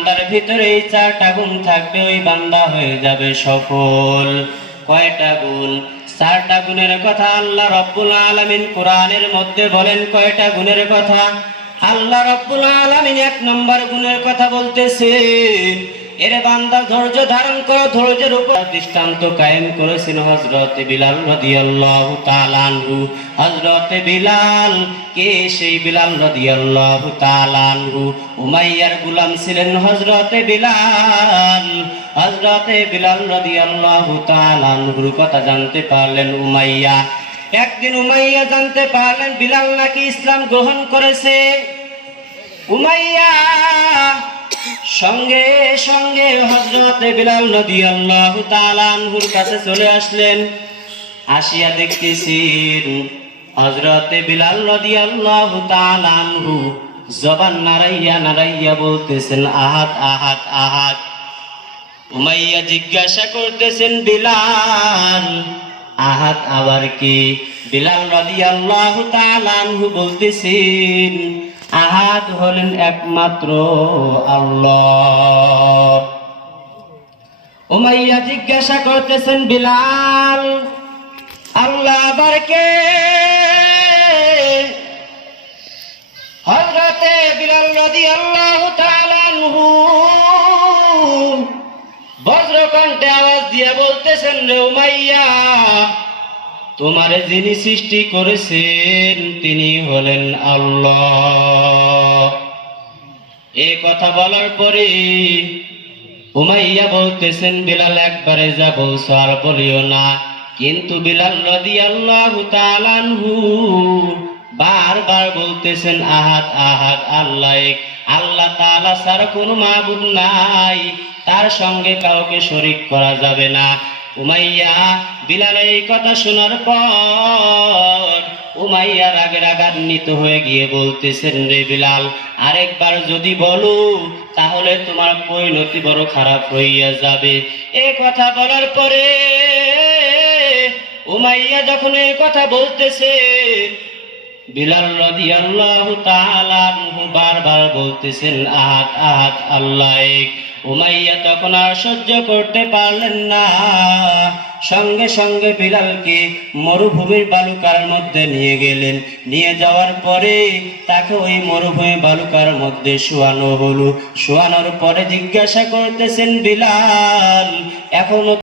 বান্দার ভিতরে এই 4টা গুণ থাকবে, ওই বান্দা হয়ে যাবে সফল। কয়টা গুণ? 4টা গুণের কথা আল্লাহ রাব্বুল আলামিন কোরআনের মধ্যে বলেন। কয়টা গুণের কথা? আল্লাহ রাব্বুল আলামিন 1 নম্বর গুণের কথা বলতেছেন, এরে বান্দা ধৈর্য ধারণ করো, ধৈর্যের উপর দৃষ্টান্ত কায়েম করেছেন হযরত বিলাল রাদিয়াল্লাহু তাআলা আনহু। হযরত বিলাল কে? সেই বিলাল রাদিয়াল্লাহু তাআলা আনহু উমাইয়ার গোলাম ছিলেন হযরত বিলাল। হযরত বিলাল রাদিয়াল্লাহু তাআলা আনহুর কথা জানতে পারলেন উমাইয়া। একদিন উমাইয়া জানতে পারলেন বিলাল নাকি ইসলাম গ্রহণ করেছে। উমাইয়া সঙ্গে সঙ্গে হযরত বিলাল রাদিয়াল্লাহু তাআলা আনহুর কাছে চলে আসলেন। আসিয়া দেখতেছেন হযরত বিলাল রাদিয়াল্লাহু তাআলা আনহু জবান নাড়াইয়া নাড়াইয়া বলতেছেন আহাদ আহাদ আহাদ। উমাইয়া জিজ্ঞাসা করতেছেন বিলাল, আহাদ আবার কি? বিলাল রাদিয়াল্লাহু তাআলা আনহু বলতেছেন আহাদ হলেন একমাত্র আল্লাহ। উমাইয়া জিজ্ঞাসা করতেছেন বিলাল, আল্লাহ আবার কে? হযরতে বিলাল রাদিয়াল্লাহু তাআলা আনহু বজ্রকণ্ঠে আওয়াজ দিয়ে বলতেছেন, রে উমাইয়া, তোমারে যিনি সৃষ্টি করেছেন তিনি হলেন আল্লাহ। এই কথা বলার পরে উমাইয়া বলতেছেন বিলাল একবারে যা বলছো আর বলিও না। কিন্তু বিলাল রাদিয়াল্লাহু তাআলা আনহু বারবার বলতেছেন আহাদ আহাদ, আল্লাহ এক, আল্লাহ তাআলা ছাড়া কোনো মাবুদ নাই, তার সঙ্গে কাউকে শরীক করা যাবে না। উমাইয়া বিলালের এই কথা শোনার পর উমাইয়া রাগে রাগান্বিত হয়ে গিয়ে বলতেছেন, রে বিলাল, আরেকবার যদি বলো তাহলে তোমার পরিণতি বড় খারাপ হইয়া যাবে। এই কথা বলার পরে উমাইয়া যখন এই কথা বলতেছে, বিলাল রাদিয়াল্লাহু তাআলা আনহু বারবার বলতেছেন আহাদ আহাদ, আল্লাহ এক। উমাইয়া তখন আর সহ্য করতে পারলেন না, সঙ্গে সঙ্গে বিলালকে মরুভূমির বালুকার মধ্যে নিয়ে গেলেন। নিয়ে যাওয়ার পরে তাকে ওই মরুভূমি বালুকার মধ্যে শোয়ানো হলো। শোয়ানোর পরে জিজ্ঞাসা করতেছেন বিলাল, এখনো